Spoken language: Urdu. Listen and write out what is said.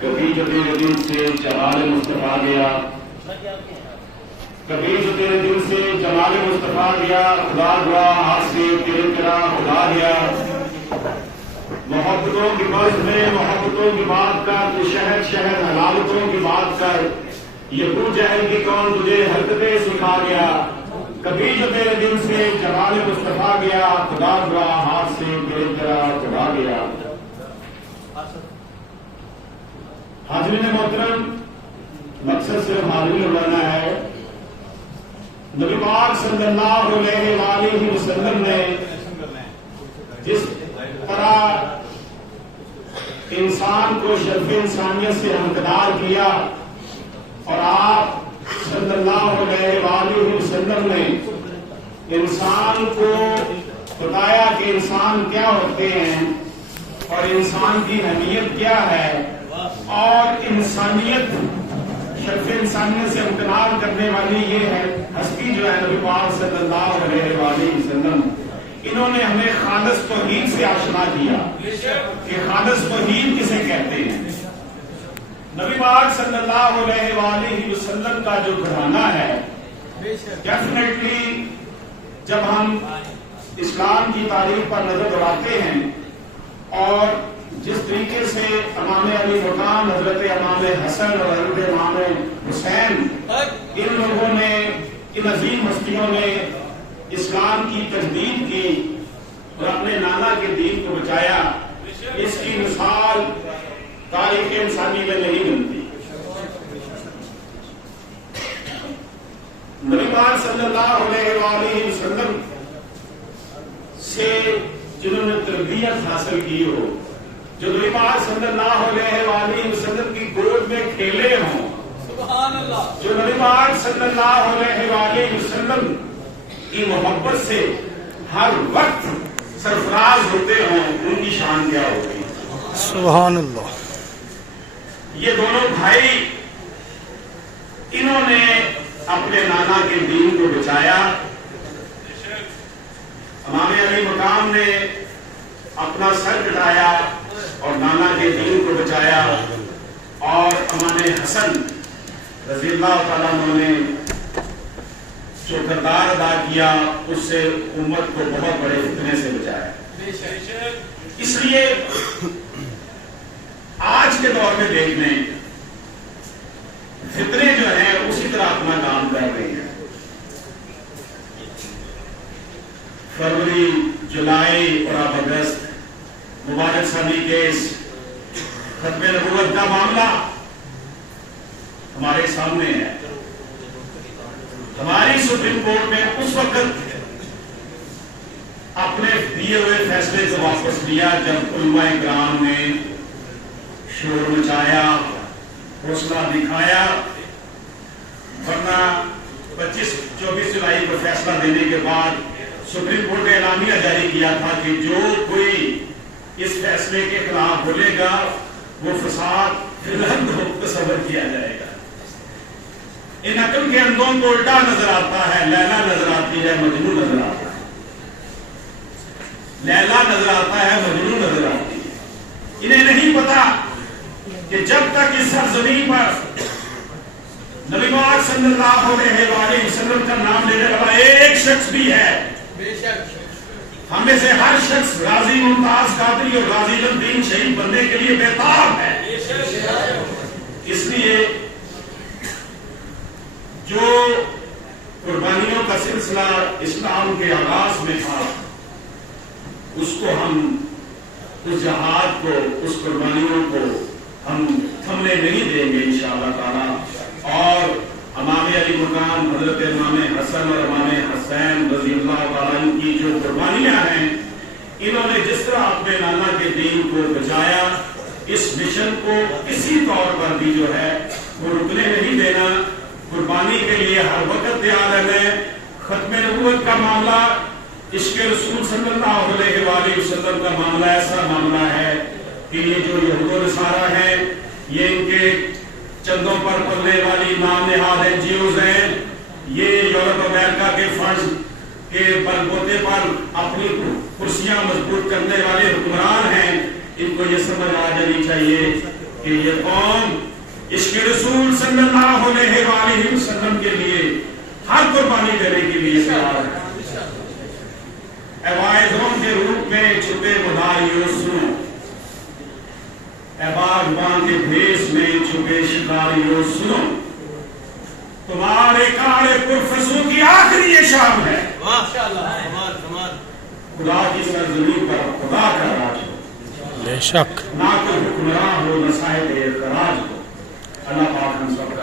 کبھی جو تیرے دل سے جمال مصطفیٰ گیا، کبھی جو تیرے دل سے جمال مصطفیٰ گیا، خدا دعا ہاتھ سے تیرے طرح خدا گیا۔ محبتوں کی برس میں محبتوں کی بات کر، تو شہر شہر حلالتوں کی بات کر، یہ ابو جہل کی کون تجھے حرکتیں سکھا گیا۔ کبھی جو تیرے دل سے جمال مصطفیٰ گیا، خدا دعا ہاتھ سے تیرے طرح خدا گیا۔ حاضرین محترم، مقصد صرف حاضری اڑانا ہے۔ نبی پاک صلی اللہ علیہ وآلہ وسلم نے جس طرح انسان کو شرف انسانیت سے ہمکنار کیا، اور آپ صلی اللہ علیہ وآلہ وسلم نے انسان کو بتایا کہ انسان کیا ہوتے ہیں اور انسان کی اہمیت کیا ہے، اور انسانیت شرف انسانیت سے امتناع کرنے والی یہ ہے ہستی جو ہے نبی پاک صلی اللہ علیہ وآلہ وسلم۔ انہوں نے ہمیں خالص توحید سے آشنا کیا کہ خالص توحید کسے کہتے ہیں۔ نبی پاک صلی اللہ علیہ وآلہ وسلم کا جو گھرانہ ہے، ڈیفینیٹلی جب ہم اسلام کی تاریخ پر نظر دوڑاتے ہیں اور جس طریقے سے امام علی مقام حضرت امام حسن اور حضرت امام حسین، ان لوگوں نے، ان عظیم ہستیوں نے اسلام کی تجدید کی اور اپنے نانا کے دین کو بچایا، اس کی مثال تاریخ انسانی میں نہیں ملتی۔ نبی پاک صلی اللہ علیہ وآلہ وسلم سے جنہوں نے تربیت حاصل کی ہو، جو نبی پاک صلی اللہ علیہ وآلہ وسلم کی گود میں کھیلے ہوں، جو نبی پاک صلی اللہ علیہ وآلہ وسلم کی محبت سے ہر وقت سرفراز ہوتے ہوں، ان کی شان کیا ہوگی؟ سبحان اللہ۔ یہ دونوں بھائی، انہوں نے اپنے نانا کے دین کو بچایا۔ امام علی مقام نے اپنا سر کٹایا اور نانا کے دین کو بچایا، اور امام حسن رضی اللہ تعالیٰ عنہ نے جو کردار ادا کیا، اس سے امت کو بہت بڑے فتنے سے بچایا۔ اس لیے آج کے دور میں دیکھ لیں، فتنے جو ہیں اسی طرح اپنا کام کر رہے ہیں۔ فروری، جولائی اور اب اگست مبارک ثانی کیس، ختم نبوت کا معاملہ ہمارے سامنے ہے۔ ہماری سپریم کورٹ نے اس وقت اپنے دیے ہوئے فیصلے کو واپس لیا جب علماء کرام نے شور مچایا، حوصلہ دکھایا، ورنہ 25-24 جولائی کو فیصلہ دینے کے بعد سپریم کورٹ نے اعلامیہ جاری کیا تھا کہ جو کوئی اس فیصلے کے خلاف بولے گا وہ فساد فی الحال تصور کیا جائے گا۔ ان عقل کے اندھوں کو الٹا نظر آتا ہے، لیلا نظر آتی ہے، مجنون نظر آتا ہے، لیلا نظر آتا ہے، مجنون نظر آتی ہے۔ انہیں نہیں پتا کہ جب تک اس سرزمین پر نبی پاک صلی اللہ علیہ وآلہ وسلم کا نام لینے والا ایک شخص بھی ہے، ہم میں سے ہر شخص غازی ممتاز قادری اور غازی الدین شہید بننے کے لیے بےتاب ہے۔ اس لیے جو قربانیوں کا سلسلہ اسلام کے آغاز میں تھا، اس کو ہم، اس جہاد کو، اس قربانیوں کو ہم تھمنے نہیں دیں گے انشاءاللہ تعالی۔ اور امام علی مقام حضرت امام حسن اور امام حسین رضی اللہ تعالیٰ عنہ کی جو قربانیاں ہیں، انہوں نے جس طرح اپنے نانا کے دین کو بچایا، اس مشن کو کسی طور پر بھی جو ہے وہ رکنے نہیں دینا، قربانی کے لیے ہر وقت تیار رہنا۔ ختم نبوت کا معاملہ، عشق رسول صلی اللہ علیہ وآلہ وسلم کا معاملہ ایسا معاملہ ہے کہ یہ جو یہود و نصارہ ہیں، یہ ان کے چندوں پر پلنے والی نام نہاد NGOs ہیں، یہ یورپ امریکہ کے فنڈز کے بل بوتے پر اپنی کرسیاں مضبوط کرنے والے حکمران ہیں۔ ان کو یہ سمجھ آ جانی چاہیے کہ یہ قوم اس کے رسول صلی اللہ علیہ وآلہ وسلم کے لیے ہر قربانی دینے کے لیے تیار ہے۔ اے واعظوں کے روپ میں چھپے مداریوں سنو، اے باغبان کے بھیس میں چھپے شکاریوں سنو، تمہارے کاڑے پرفسوں کی آخری یہ شام ہے۔ خدا کی سرزمین پر خدا کا راج ہو، بے شک نہ کوئی حکمراں ہو، نہ صاحب اعتراض ہو۔ اللہ پاک ہم سب